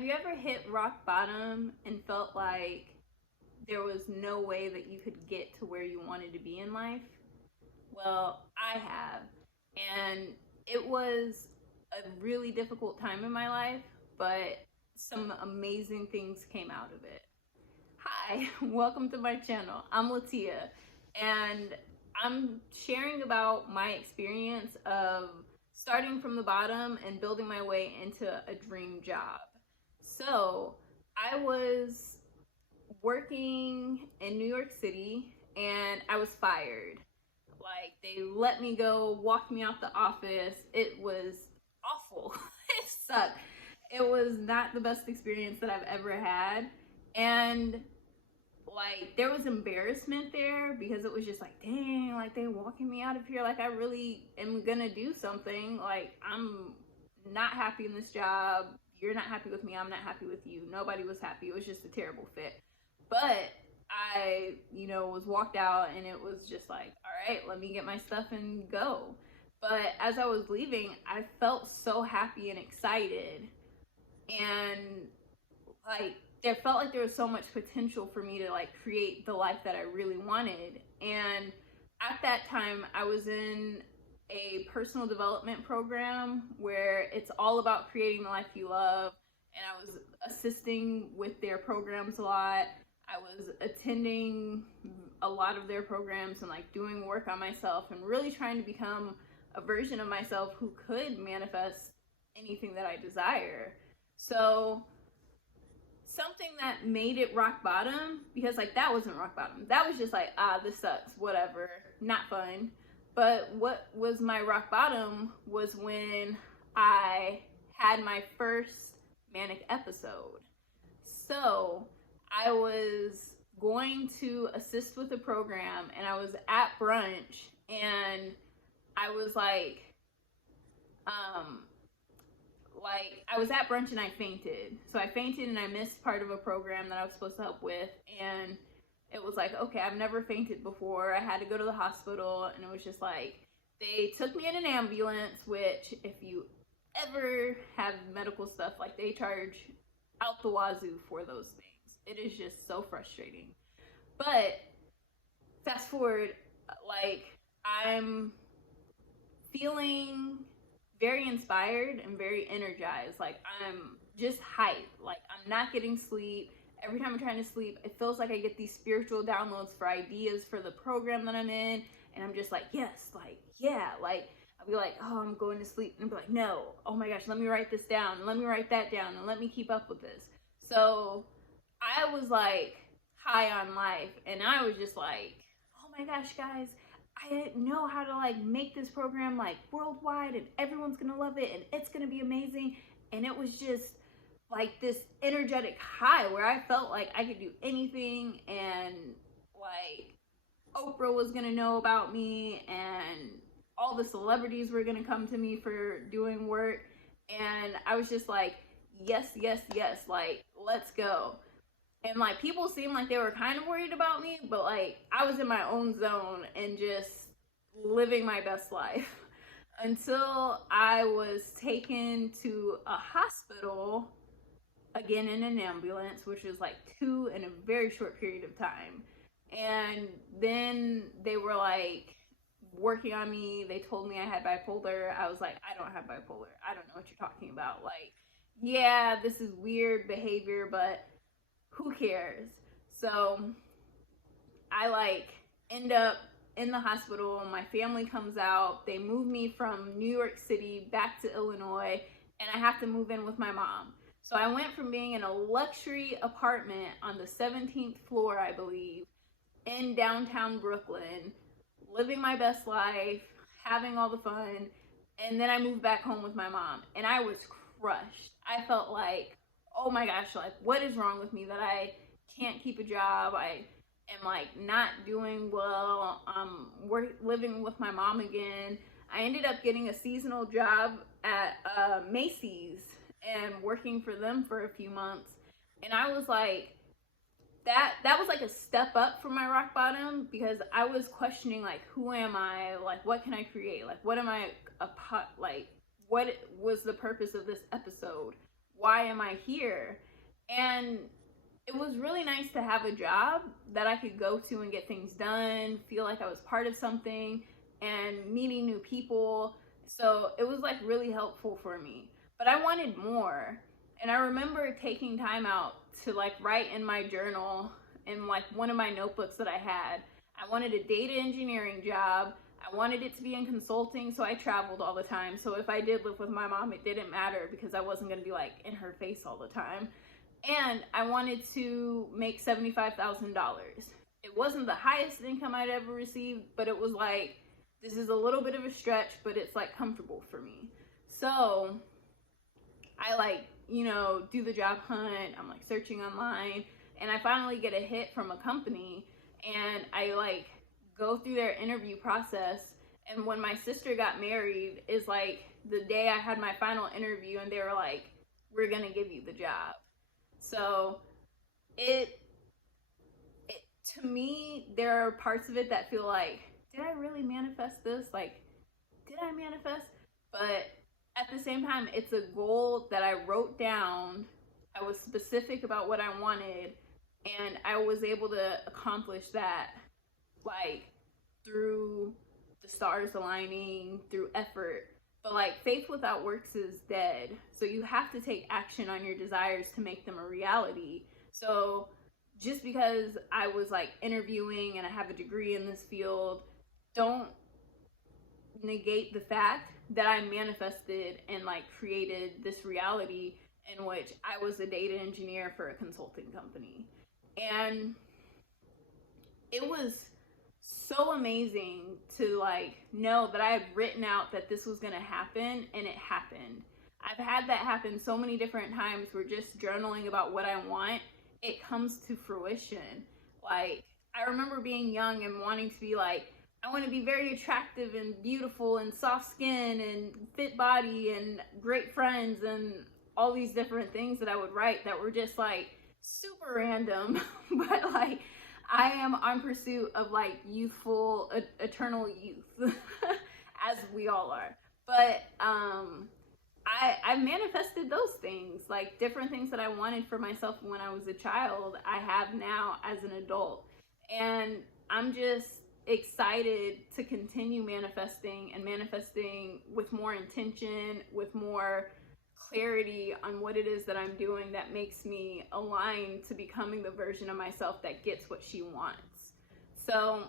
Have you ever hit rock bottom and felt like there was no way that you could get to where you wanted to be in life? Well, I have. And it was a really difficult time in my life, but some amazing things came out of it. Hi, welcome to my channel. I'm Latia, and I'm sharing about my experience of starting from the bottom and building my way into a dream job. So, I was working in New York City and I was fired. Like, they let me go, walked me out the office. It was awful. It sucked. It was not the best experience that I've ever had. And like, there was embarrassment there because it was just like, dang, like, they walking me out of here. Like, I really am gonna do something. Like, I'm not happy in this job. You're not happy with me. I'm not happy with you. Nobody was happy. It was just a terrible fit. But I, was walked out and it was just like, all right, let me get my stuff and go. But as I was leaving, I felt so happy and excited. And like, there felt like there was so much potential for me to like create the life that I really wanted. And at that time, I was in a personal development program where it's all about creating the life you love. And I was assisting with their programs a lot. I was attending a lot of their programs and like doing work on myself and really trying to become a version of myself who could manifest anything that I desire. So something that made it rock bottom, because like that wasn't rock bottom. That was just like, this sucks, whatever, not fun. But what was my rock bottom was when I had my first manic episode. So I was going to assist with a program and I was at brunch and I was like I was at brunch and I fainted. So I fainted and I missed part of a program that I was supposed to help with. And it was like, okay, I've never fainted before. I had to go to the hospital and it was just like, they took me in an ambulance, which if you ever have medical stuff, like they charge out the wazoo for those things. It is just so frustrating. But fast forward, like I'm feeling very inspired and very energized. Like I'm just hyped. Like I'm not getting sleep. Every time I'm trying to sleep, it feels like I get these spiritual downloads for ideas for the program that I'm in. And I'm just like, yes, like, yeah, like I'll be like, oh, I'm going to sleep. And I'll be like, no, oh my gosh, let me write this down. And let me write that down. And let me keep up with this. So I was like high on life. And I was just like, oh my gosh, guys, I didn't know how to like make this program like worldwide and everyone's gonna love it and it's gonna be amazing. And it was just like this energetic high where I felt like I could do anything and like Oprah was gonna know about me and all the celebrities were gonna come to me for doing work. And I was just like, yes, yes, yes, like let's go. And like people seemed like they were kind of worried about me, but like I was in my own zone and just living my best life until I was taken to a hospital, again in an ambulance, which was like 2 in a very short period of time. And then they were like working on me. They told me I had bipolar. I was like, I don't have bipolar. I don't know what you're talking about. Like, yeah, this is weird behavior, but who cares? So I like end up in the hospital. My family comes out. They move me from New York City back to Illinois, and I have to move in with my mom. So I went from being in a luxury apartment on the 17th floor, I believe, in downtown Brooklyn, living my best life, having all the fun, and then I moved back home with my mom, and I was crushed. I felt like, oh my gosh, like what is wrong with me that I can't keep a job? I am like not doing well. Living with my mom again. I ended up getting a seasonal job at Macy's and working for them for a few months. And I was like, that was like a step up from my rock bottom, because I was questioning like, who am I? Like, what can I create? Like, what am I like, what was the purpose of this episode? why am I here? And it was really nice to have a job that I could go to and get things done, feel like I was part of something, and meeting new people. So it was like really helpful for me. But I wanted more. And I remember taking time out to like write in my journal, in like one of my notebooks that I had. I wanted a data engineering job. I wanted it to be in consulting, so I traveled all the time. So if I did live with my mom, it didn't matter because I wasn't going to be like in her face all the time. And I wanted to make $75,000. It wasn't the highest income I'd ever received, but it was like, this is a little bit of a stretch, but it's like comfortable for me. So I like, do the job hunt. I'm like searching online, and I finally get a hit from a company, and I like go through their interview process. And when my sister got married is like the day I had my final interview, and they were like, we're gonna give you the job. So it to me, there are parts of it that feel like, did I really manifest this? Like, did I manifest? But at the same time, it's a goal that I wrote down. I was specific about what I wanted, and I was able to accomplish that like through the stars aligning, through effort. But like faith without works is dead. So you have to take action on your desires to make them a reality. So just because I was like interviewing and I have a degree in this field, don't negate the fact that I manifested and like created this reality in which I was a data engineer for a consulting company. And it was so amazing to like know that I had written out that this was going to happen, and it happened. I've had that happen so many different times where just journaling about what I want, it comes to fruition. Like, I remember being young and wanting to be like, I want to be very attractive and beautiful and soft skin and fit body and great friends and all these different things that I would write that were just like super random. But like, I am on pursuit of like youthful, eternal youth, as we all are. But I manifested those things, like different things that I wanted for myself when I was a child, I have now as an adult. And I'm just excited to continue manifesting, and manifesting with more intention, with more clarity on what it is that I'm doing that makes me aligned to becoming the version of myself that gets what she wants. So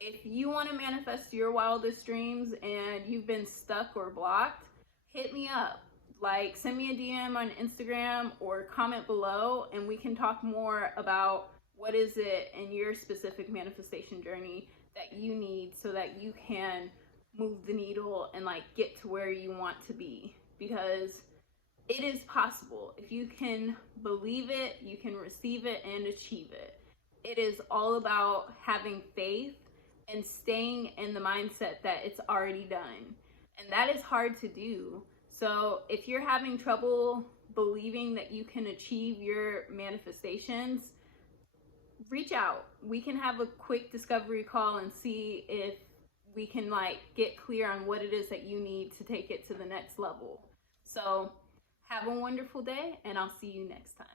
if you want to manifest your wildest dreams and you've been stuck or blocked, hit me up. Like, send me a DM on Instagram or comment below, and we can talk more about what is it in your specific manifestation journey that you need so that you can move the needle and like get to where you want to be. Because it is possible. If you can believe it, you can receive it and achieve it. It is all about having faith and staying in the mindset that it's already done. And that is hard to do. So if you're having trouble believing that you can achieve your manifestations, reach out. We can have a quick discovery call and see if we can like get clear on what it is that you need to take it to the next level. So have a wonderful day, and I'll see you next time.